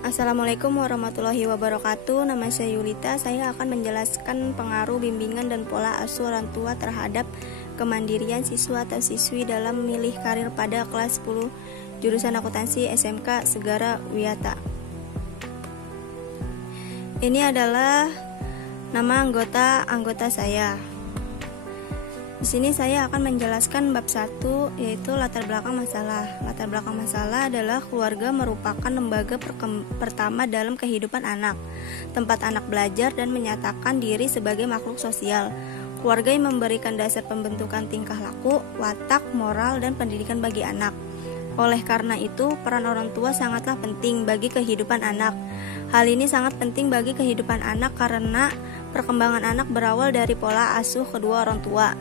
Assalamualaikum warahmatullahi wabarakatuh. Nama saya Yulita. Saya akan menjelaskan pengaruh bimbingan dan pola asuh orang tua terhadap kemandirian siswa atau siswi dalam memilih karir pada kelas 10 jurusan akuntansi SMK Segara Wiyata. Ini adalah nama anggota saya. Di sini saya akan menjelaskan bab 1, yaitu latar belakang masalah. Latar belakang masalah adalah keluarga merupakan lembaga pertama dalam kehidupan anak, tempat anak belajar dan menyatakan diri sebagai makhluk sosial. Keluarga yang memberikan dasar pembentukan tingkah laku, watak, moral, dan pendidikan bagi anak. Oleh karena itu, peran orang tua sangatlah penting bagi kehidupan anak. Hal ini sangat penting bagi kehidupan anak karena perkembangan anak berawal dari pola asuh kedua orang tua.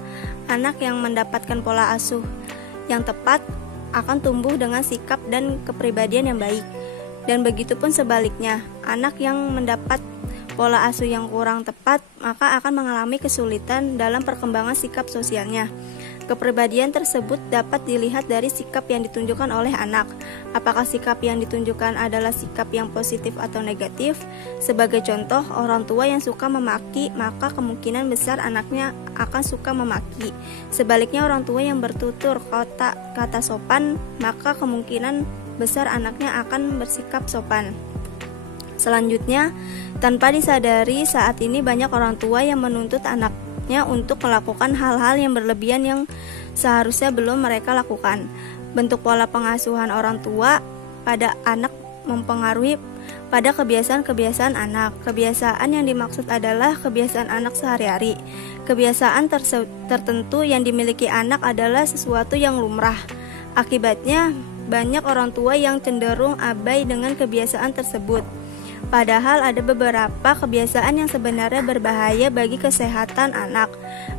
Anak yang mendapatkan pola asuh yang tepat akan tumbuh dengan sikap dan kepribadian yang baik. Dan begitu pun sebaliknya, anak yang mendapat pola asuh yang kurang tepat maka akan mengalami kesulitan dalam perkembangan sikap sosialnya. Kepribadian tersebut dapat dilihat dari sikap yang ditunjukkan oleh anak. Apakah sikap yang ditunjukkan adalah sikap yang positif atau negatif? Sebagai contoh, orang tua yang suka memaki, maka kemungkinan besar anaknya akan suka memaki. Sebaliknya, orang tua yang bertutur kata sopan, maka kemungkinan besar anaknya akan bersikap sopan. Selanjutnya, tanpa disadari, saat ini banyak orang tua yang menuntut anaknya untuk melakukan hal-hal yang berlebihan yang seharusnya belum mereka lakukan. Bentuk pola pengasuhan orang tua pada anak mempengaruhi pada kebiasaan-kebiasaan anak. Kebiasaan yang dimaksud adalah kebiasaan anak sehari-hari. Kebiasaan tertentu yang dimiliki anak adalah sesuatu yang lumrah. Akibatnya, banyak orang tua yang cenderung abai dengan kebiasaan tersebut. Padahal ada beberapa kebiasaan yang sebenarnya berbahaya bagi kesehatan anak,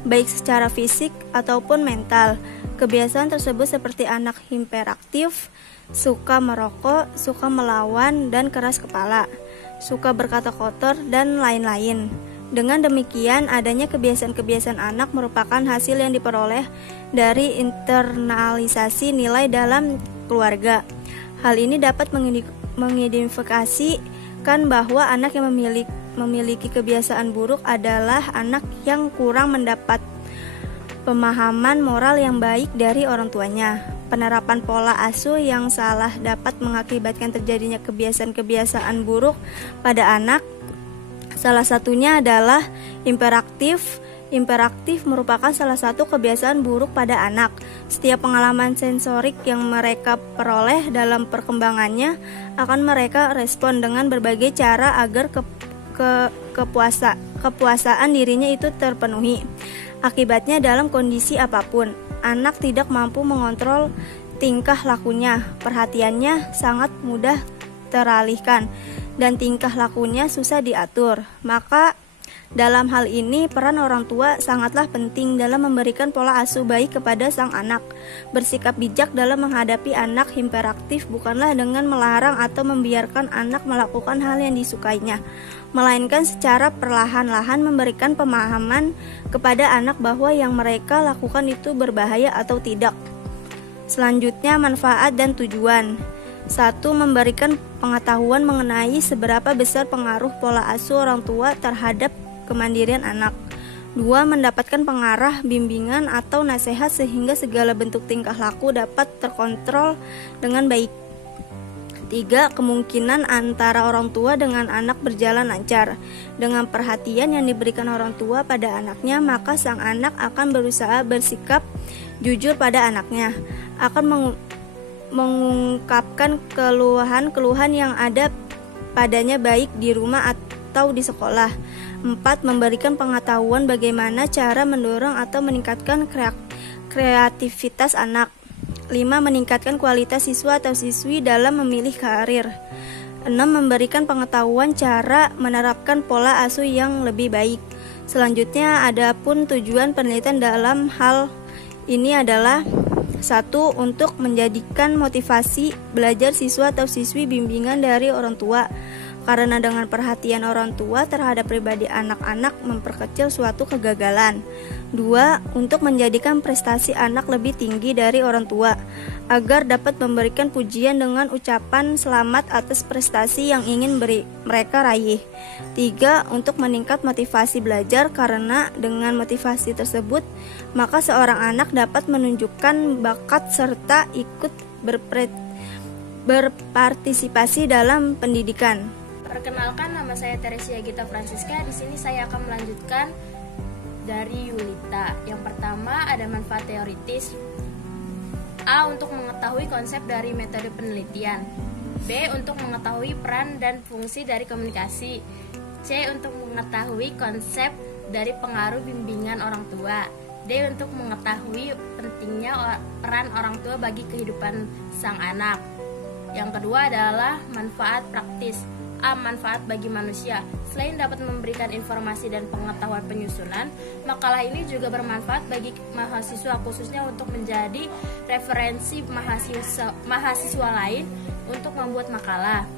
baik secara fisik ataupun mental. Kebiasaan tersebut seperti anak hiperaktif, suka merokok, suka melawan, dan keras kepala, suka berkata kotor, dan lain-lain. Dengan demikian, adanya kebiasaan-kebiasaan anak merupakan hasil yang diperoleh dari internalisasi nilai dalam keluarga. Hal ini dapat mengidentifikasi bahwa anak yang memiliki kebiasaan buruk adalah anak yang kurang mendapat pemahaman moral yang baik dari orang tuanya. Penerapan pola asuh yang salah dapat mengakibatkan terjadinya kebiasaan-kebiasaan buruk pada anak. Salah satunya adalah hiperaktif. Hiperaktif merupakan salah satu kebiasaan buruk pada anak. Setiap pengalaman sensorik yang mereka peroleh dalam perkembangannya akan mereka respon dengan berbagai cara agar kepuasaan dirinya itu terpenuhi. Akibatnya dalam kondisi apapun, anak tidak mampu mengontrol tingkah lakunya. Perhatiannya sangat mudah teralihkan dan tingkah lakunya susah diatur. Maka dalam hal ini, peran orang tua sangatlah penting dalam memberikan pola asuh baik kepada sang anak. Bersikap bijak dalam menghadapi anak hiperaktif bukanlah dengan melarang atau membiarkan anak melakukan hal yang disukainya, melainkan secara perlahan-lahan memberikan pemahaman kepada anak bahwa yang mereka lakukan itu berbahaya atau tidak. Selanjutnya, manfaat dan tujuan. 1. Memberikan pengetahuan mengenai seberapa besar pengaruh pola asuh orang tua terhadap kemandirian anak. 2. Mendapatkan pengarah, bimbingan, atau nasihat sehingga segala bentuk tingkah laku dapat terkontrol dengan baik. 3. Kemungkinan antara orang tua dengan anak berjalan lancar. Dengan perhatian yang diberikan orang tua pada anaknya, maka sang anak akan berusaha bersikap jujur pada anaknya, akan mengungkapkan keluhan-keluhan yang ada padanya baik di rumah atau di sekolah. 4. Memberikan pengetahuan bagaimana cara mendorong atau meningkatkan kreativitas anak. 5. Meningkatkan kualitas siswa atau siswi dalam memilih karir. 6. Memberikan pengetahuan cara menerapkan pola asuh yang lebih baik. Selanjutnya, adapun tujuan penelitian dalam hal ini adalah 1. Untuk menjadikan motivasi belajar siswa atau siswi bimbingan dari orang tua. Karena dengan perhatian orang tua terhadap pribadi anak-anak memperkecil suatu kegagalan. 2. Untuk menjadikan prestasi anak lebih tinggi dari orang tua. agar dapat memberikan pujian dengan ucapan selamat atas prestasi yang ingin mereka raih. 3. Untuk meningkat motivasi belajar, karena dengan motivasi tersebut, maka seorang anak dapat menunjukkan bakat serta ikut berpartisipasi dalam pendidikan. Perkenalkan, nama saya Teresia Gita Francisca. Di sini saya akan melanjutkan dari Yulita. Yang pertama ada manfaat teoritis. A. Untuk mengetahui konsep dari metode penelitian. B. Untuk mengetahui peran dan fungsi dari komunikasi. C. Untuk mengetahui konsep dari pengaruh bimbingan orang tua. D. Untuk mengetahui pentingnya peran orang tua bagi kehidupan sang anak. Yang kedua adalah manfaat praktis. A. Manfaat bagi manusia. Selain dapat memberikan informasi dan pengetahuan penyusunan, makalah ini juga bermanfaat bagi mahasiswa, khususnya untuk menjadi referensi mahasiswa lain untuk membuat makalah.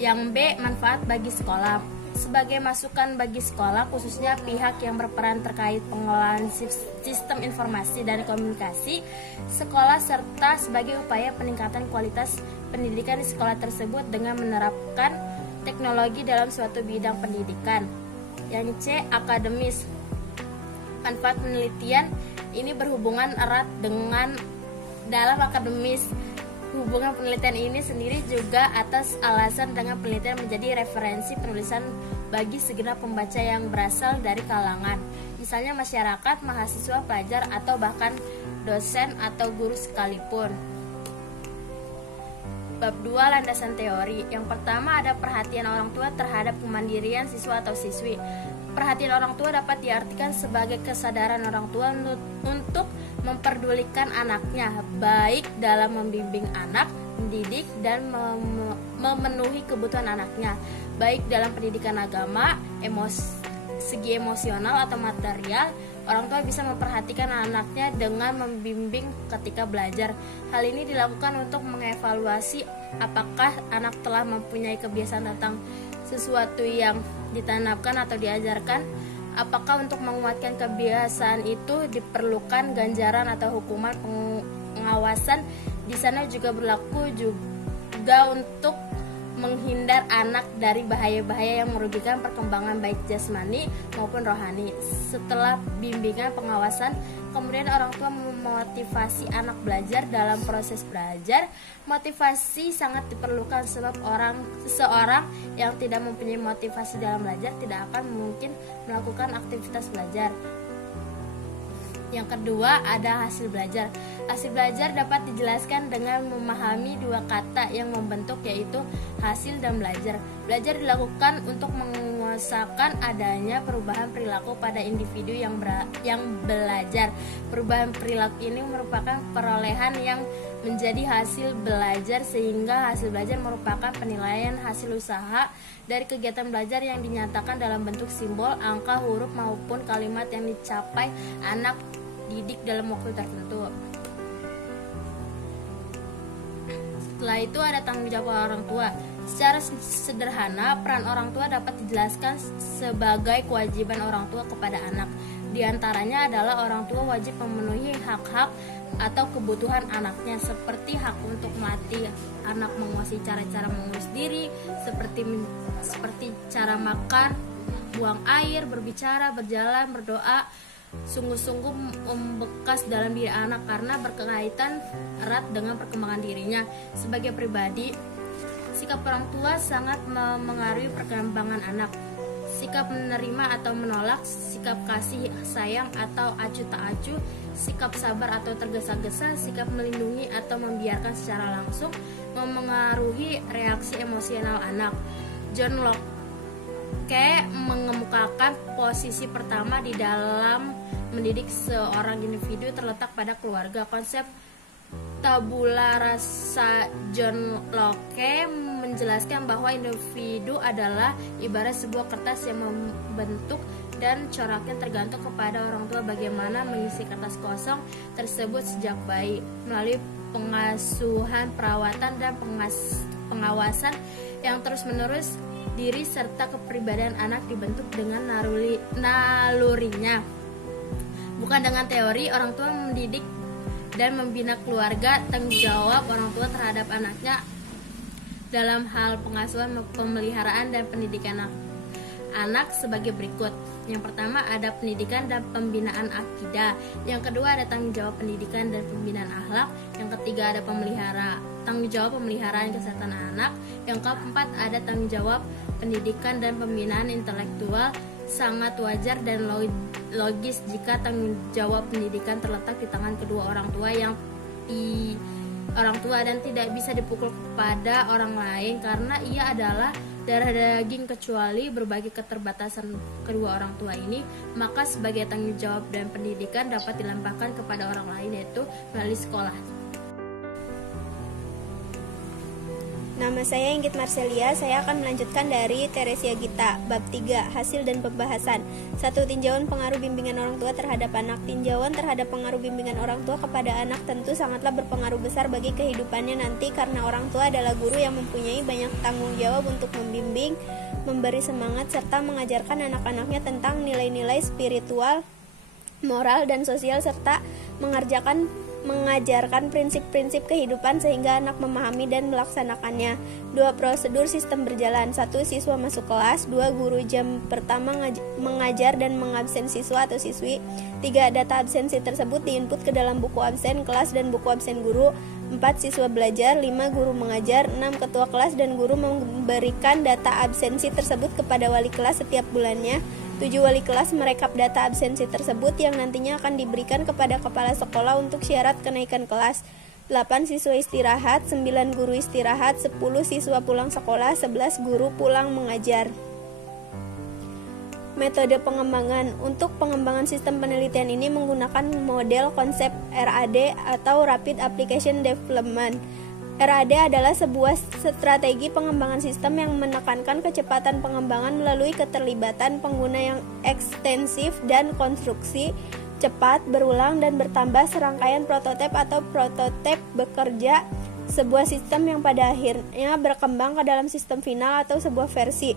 Yang B. Manfaat bagi sekolah. Sebagai masukan bagi sekolah, khususnya pihak yang berperan terkait pengelolaan sistem informasi dan komunikasi sekolah, serta sebagai upaya peningkatan kualitas pendidikan di sekolah tersebut dengan menerapkan teknologi dalam suatu bidang pendidikan. Yang C. Akademis. Manfaat penelitian ini berhubungan erat dengan dalam akademis. Hubungan penelitian ini sendiri juga atas alasan dengan penelitian menjadi referensi penulisan bagi segenap pembaca yang berasal dari kalangan, misalnya masyarakat, mahasiswa, pelajar, atau bahkan dosen atau guru sekalipun. Bab 2, landasan teori. Yang pertama ada perhatian orang tua terhadap kemandirian siswa atau siswi. Perhatian orang tua dapat diartikan sebagai kesadaran orang tua untuk memperdulikan anaknya, baik dalam membimbing anak, mendidik, dan memenuhi kebutuhan anaknya, baik dalam pendidikan agama, segi emosional atau material. Orang tua bisa memperhatikan anaknya dengan membimbing ketika belajar. Hal ini dilakukan untuk mengevaluasi apakah anak telah mempunyai kebiasaan tentang sesuatu yang ditanamkan atau diajarkan. Apakah untuk menguatkan kebiasaan itu diperlukan ganjaran atau hukuman. Pengawasan di sana juga berlaku juga untuk menghindar anak dari bahaya-bahaya yang merugikan perkembangan baik jasmani maupun rohani. Setelah bimbingan pengawasan, kemudian orang tua memotivasi anak belajar. Dalam proses belajar, motivasi sangat diperlukan sebab seseorang yang tidak mempunyai motivasi dalam belajar tidak akan mungkin melakukan aktivitas belajar. Yang kedua ada hasil belajar. Hasil belajar dapat dijelaskan dengan memahami dua kata yang membentuk, yaitu hasil dan belajar. Belajar dilakukan untuk menguasakan adanya perubahan perilaku pada individu yang belajar. Perubahan perilaku ini merupakan perolehan yang menjadi hasil belajar, sehingga hasil belajar merupakan penilaian hasil usaha dari kegiatan belajar yang dinyatakan dalam bentuk simbol, angka, huruf maupun kalimat yang dicapai anak didik dalam waktu tertentu. Setelah itu ada tanggung jawab orang tua. Secara sederhana, peran orang tua dapat dijelaskan sebagai kewajiban orang tua kepada anak. Di antaranya adalah orang tua wajib memenuhi hak-hak atau kebutuhan anaknya, seperti hak untuk melatih anak menguasai cara-cara mengurus diri, seperti cara makan, buang air, berbicara, berjalan, berdoa, sungguh-sungguh membekas dalam diri anak karena berkaitan erat dengan perkembangan dirinya sebagai pribadi. Sikap orang tua sangat memengaruhi perkembangan anak. Sikap menerima atau menolak, sikap kasih sayang atau acuh tak acuh, sikap sabar atau tergesa-gesa, sikap melindungi atau membiarkan secara langsung memengaruhi reaksi emosional anak. John Locke mengemukakan posisi pertama di dalam mendidik seorang individu terletak pada keluarga. Konsep tabula rasa John Locke menjelaskan bahwa individu adalah ibarat sebuah kertas yang membentuk dan coraknya tergantung kepada orang tua bagaimana mengisi kertas kosong tersebut sejak bayi. Melalui pengasuhan, perawatan, dan pengawasan yang terus-menerus, diri serta kepribadian anak dibentuk dengan nalurinya, bukan dengan teori. Orang tua mendidik dan membina keluarga. Tanggung jawab orang tua terhadap anaknya dalam hal pengasuhan, pemeliharaan, dan pendidikan anak sebagai berikut. Yang pertama ada pendidikan dan pembinaan akidah. Yang kedua ada tanggung jawab pendidikan dan pembinaan akhlak. Yang ketiga ada tanggung jawab pemeliharaan kesehatan anak. Yang keempat ada tanggung jawab pendidikan dan pembinaan intelektual. Sangat wajar dan logis jika tanggung jawab pendidikan terletak di tangan kedua orang tua dan tidak bisa dipukul kepada orang lain karena ia adalah darah daging. Kecuali berbagai keterbatasan kedua orang tua ini, maka sebagai tanggung jawab dan pendidikan dapat dilampahkan kepada orang lain, yaitu melalui sekolah. Nama saya Inggit Marcelia, saya akan melanjutkan dari Teresia Gita, bab 3, hasil dan pembahasan. 1. Tinjauan pengaruh bimbingan orang tua terhadap anak. Tinjauan terhadap pengaruh bimbingan orang tua kepada anak tentu sangatlah berpengaruh besar bagi kehidupannya nanti karena orang tua adalah guru yang mempunyai banyak tanggung jawab untuk membimbing, memberi semangat, serta mengajarkan anak-anaknya tentang nilai-nilai spiritual, moral, dan sosial, serta mengajarkan prinsip-prinsip kehidupan sehingga anak memahami dan melaksanakannya. 2. Prosedur sistem berjalan. 1. Siswa masuk kelas. 2. Guru jam pertama mengajar dan mengabsen siswa atau siswi. 3. Data absensi tersebut diinput ke dalam buku absen kelas dan buku absen guru. 4. Siswa belajar. 5. Guru mengajar. 6. Ketua kelas dan guru memberikan data absensi tersebut kepada wali kelas setiap bulannya. 7. Wali kelas merekap data absensi tersebut yang nantinya akan diberikan kepada kepala sekolah untuk syarat kenaikan kelas. 8. Siswa istirahat. 9. Guru istirahat. 10. Siswa pulang sekolah. 11. Guru pulang mengajar. Metode pengembangan. Untuk pengembangan sistem penelitian ini menggunakan model konsep RAD atau Rapid Application Development. RAD adalah sebuah strategi pengembangan sistem yang menekankan kecepatan pengembangan melalui keterlibatan pengguna yang ekstensif dan konstruksi cepat, berulang, dan bertambah serangkaian prototip atau prototip bekerja sebuah sistem yang pada akhirnya berkembang ke dalam sistem final atau sebuah versi.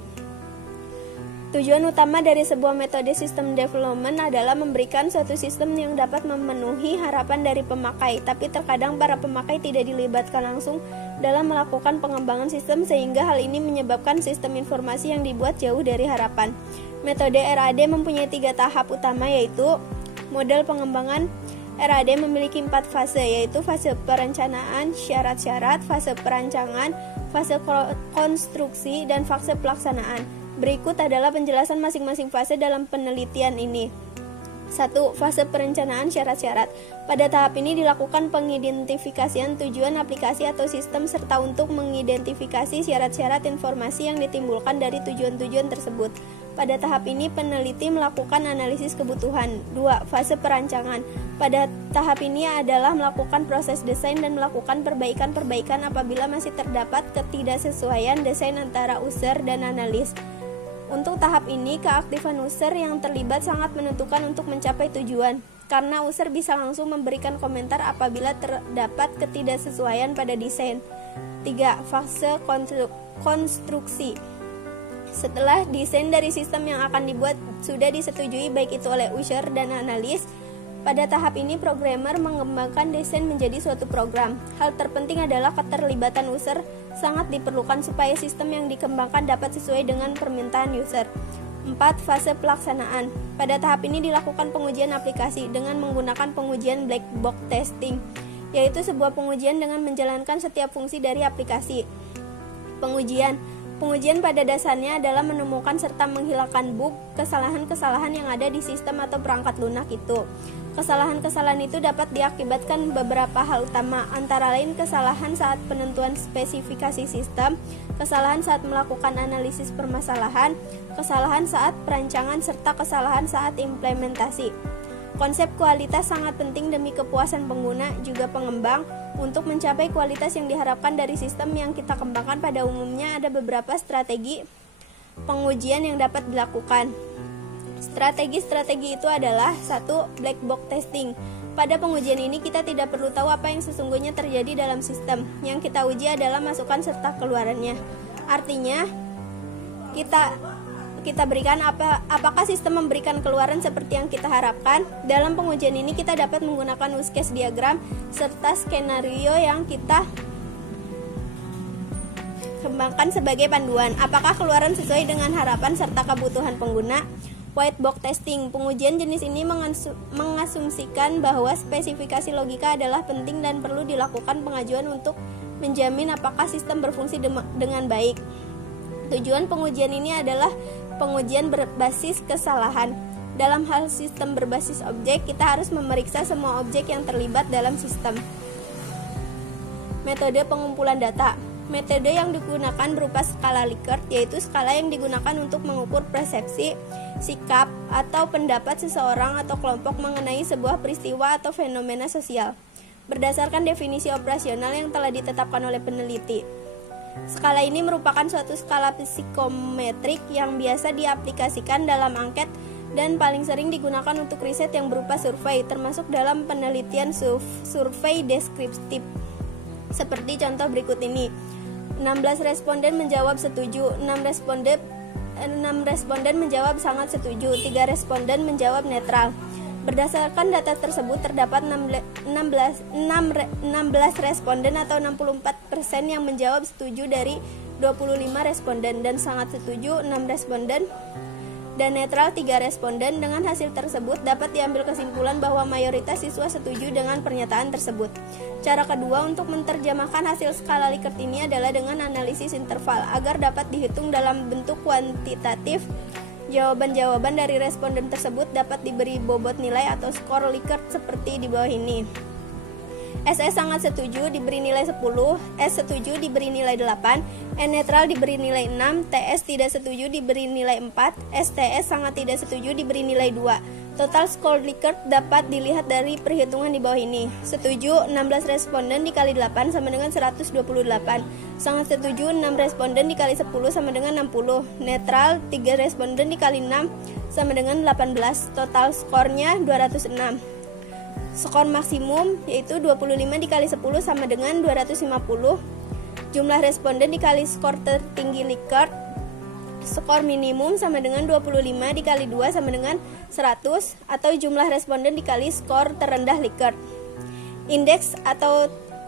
Tujuan utama dari sebuah metode sistem development adalah memberikan suatu sistem yang dapat memenuhi harapan dari pemakai, tapi terkadang para pemakai tidak dilibatkan langsung dalam melakukan pengembangan sistem sehingga hal ini menyebabkan sistem informasi yang dibuat jauh dari harapan. Metode RAD mempunyai 3 tahap utama, yaitu model pengembangan RAD memiliki 4 fase, yaitu fase perencanaan, syarat-syarat, fase perancangan, fase konstruksi, dan fase pelaksanaan. Berikut adalah penjelasan masing-masing fase dalam penelitian ini. 1. Fase perencanaan syarat-syarat. Pada tahap ini dilakukan pengidentifikasian tujuan aplikasi atau sistem serta untuk mengidentifikasi syarat-syarat informasi yang ditimbulkan dari tujuan-tujuan tersebut. Pada tahap ini peneliti melakukan analisis kebutuhan. 2. Fase perancangan. Pada tahap ini adalah melakukan proses desain dan melakukan perbaikan-perbaikan apabila masih terdapat ketidaksesuaian desain antara user dan analis. Untuk tahap ini, keaktifan user yang terlibat sangat menentukan untuk mencapai tujuan, karena user bisa langsung memberikan komentar apabila terdapat ketidaksesuaian pada desain. 3. Fase konstruksi. Setelah desain dari sistem yang akan dibuat sudah disetujui baik itu oleh user dan analis, pada tahap ini programmer mengembangkan desain menjadi suatu program. Hal terpenting adalah keterlibatan user sangat diperlukan supaya sistem yang dikembangkan dapat sesuai dengan permintaan user. 4. Fase pelaksanaan. Pada tahap ini dilakukan pengujian aplikasi dengan menggunakan pengujian black box testing, yaitu sebuah pengujian dengan menjalankan setiap fungsi dari aplikasi. Pengujian pada dasarnya adalah menemukan serta menghilangkan bug, kesalahan-kesalahan yang ada di sistem atau perangkat lunak itu. Kesalahan-kesalahan itu dapat diakibatkan beberapa hal utama, antara lain kesalahan saat penentuan spesifikasi sistem, kesalahan saat melakukan analisis permasalahan, kesalahan saat perancangan, serta kesalahan saat implementasi. Konsep kualitas sangat penting demi kepuasan pengguna, juga pengembang. Untuk mencapai kualitas yang diharapkan dari sistem yang kita kembangkan, pada umumnya ada beberapa strategi pengujian yang dapat dilakukan. Strategi-strategi itu adalah 1. Black box testing. Pada pengujian ini kita tidak perlu tahu apa yang sesungguhnya terjadi dalam sistem. Yang kita uji adalah masukan serta keluarannya. Artinya, kita kita berikan apakah sistem memberikan keluaran seperti yang kita harapkan. Dalam pengujian ini kita dapat menggunakan use case diagram serta skenario yang kita kembangkan sebagai panduan. Apakah keluaran sesuai dengan harapan serta kebutuhan pengguna? White box testing. Pengujian jenis ini mengasumsikan bahwa spesifikasi logika adalah penting dan perlu dilakukan pengajuan untuk menjamin apakah sistem berfungsi dengan baik. Tujuan pengujian ini adalah pengujian berbasis kesalahan. Dalam hal sistem berbasis objek, kita harus memeriksa semua objek yang terlibat dalam sistem. Metode pengumpulan data. Metode yang digunakan berupa skala Likert, yaitu skala yang digunakan untuk mengukur persepsi, sikap, atau pendapat seseorang atau kelompok mengenai sebuah peristiwa atau fenomena sosial, berdasarkan definisi operasional yang telah ditetapkan oleh peneliti. Skala ini merupakan suatu skala psikometrik yang biasa diaplikasikan dalam angket dan paling sering digunakan untuk riset yang berupa survei, termasuk dalam penelitian survei deskriptif. Seperti contoh berikut ini. 16 responden menjawab setuju, 6 responden menjawab sangat setuju, 3 responden menjawab netral. Berdasarkan data tersebut terdapat 16 responden atau 64% yang menjawab setuju dari 25 responden dan sangat setuju 6 responden dan netral 3 responden. Dengan hasil tersebut dapat diambil kesimpulan bahwa mayoritas siswa setuju dengan pernyataan tersebut. Cara kedua untuk menerjemahkan hasil skala Likert ini adalah dengan analisis interval agar dapat dihitung dalam bentuk kuantitatif. Jawaban-jawaban dari responden tersebut dapat diberi bobot nilai atau skor Likert seperti di bawah ini. SS sangat setuju diberi nilai 10, S setuju diberi nilai 8, N netral diberi nilai 6, TS tidak setuju diberi nilai 4, STS sangat tidak setuju diberi nilai 2. Total skor Likert dapat dilihat dari perhitungan di bawah ini. Setuju 16 responden dikali 8 sama dengan 128. Sangat setuju 6 responden dikali 10 sama dengan 60. Netral 3 responden dikali 6 sama dengan 18. Total skornya 206. Skor maksimum yaitu 25 dikali 10 sama dengan 250. Jumlah responden dikali skor tertinggi Likert. Skor minimum sama dengan 25 dikali 2 sama dengan 100 atau jumlah responden dikali skor terendah Likert.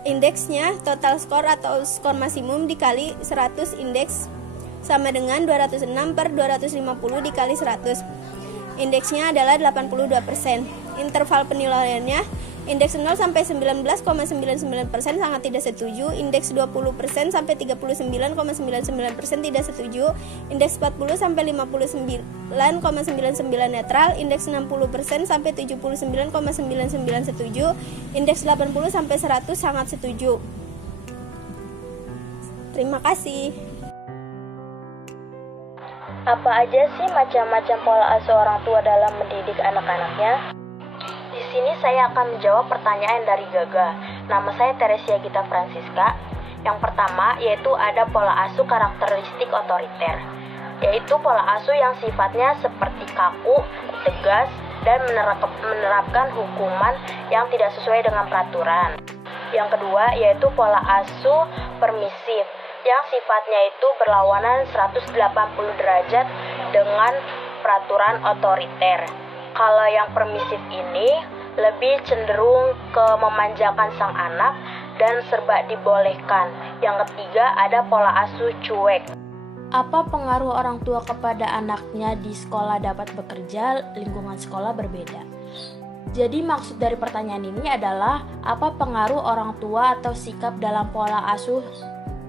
Indeksnya total skor atau skor maksimum dikali 100 indeks sama dengan 206 per 250 dikali 100. Indeksnya adalah 82%. Interval penilaiannya, indeks 0 sampai 19,99% sangat tidak setuju, indeks 20% sampai 39,99% tidak setuju, indeks 40 sampai 59,99 netral, indeks 60% sampai 79,99 setuju, indeks 80 sampai 100 sangat setuju. Terima kasih. Apa aja sih macam-macam pola asuh orang tua dalam mendidik anak-anaknya? Di sini saya akan menjawab pertanyaan dari Gaga. Nama saya Teresia Gita Francisca. Yang pertama yaitu ada pola asuh karakteristik otoriter, yaitu pola asuh yang sifatnya seperti kaku, tegas, dan menerapkan hukuman yang tidak sesuai dengan peraturan. Yang kedua yaitu pola asuh permisif, yang sifatnya itu berlawanan 180 derajat dengan peraturan otoriter. Kalau yang permisif ini lebih cenderung ke memanjakan sang anak dan serba dibolehkan. Yang ketiga ada pola asuh cuek. Apa pengaruh orang tua kepada anaknya di sekolah dapat bekerja, lingkungan sekolah berbeda? Jadi maksud dari pertanyaan ini adalah apa pengaruh orang tua atau sikap dalam pola asuh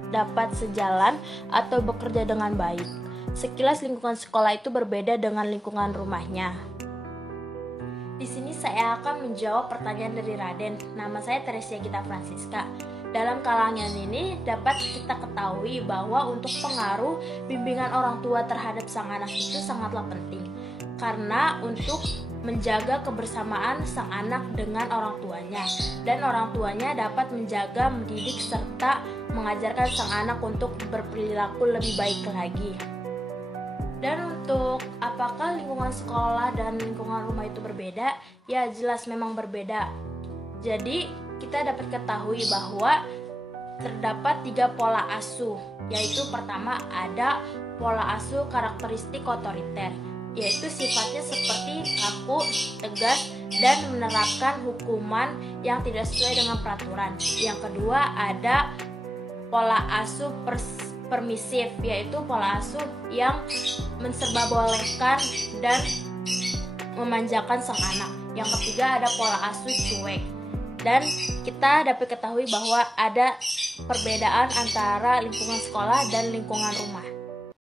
dapat sejalan atau bekerja dengan baik. Sekilas lingkungan sekolah itu berbeda dengan lingkungan rumahnya. Di sini saya akan menjawab pertanyaan dari Raden. Nama saya Teresia Gita Francisca. Dalam kalangan ini dapat kita ketahui bahwa untuk pengaruh bimbingan orang tua terhadap sang anak itu sangatlah penting. Karena untuk menjaga kebersamaan sang anak dengan orang tuanya, dan orang tuanya dapat menjaga, mendidik, serta mengajarkan sang anak untuk berperilaku lebih baik lagi. Dan untuk apakah lingkungan sekolah dan lingkungan rumah itu berbeda? Ya jelas memang berbeda. Jadi kita dapat ketahui bahwa terdapat 3 pola asuh, yaitu pertama ada pola asuh karakteristik otoriter, yaitu sifatnya seperti kaku, tegas, dan menerapkan hukuman yang tidak sesuai dengan peraturan. Yang kedua ada pola asuh permisif, yaitu pola asuh yang menserbabolehkan dan memanjakan sang anak. Yang ketiga ada pola asuh cuek. Dan kita dapat ketahui bahwa ada perbedaan antara lingkungan sekolah dan lingkungan rumah.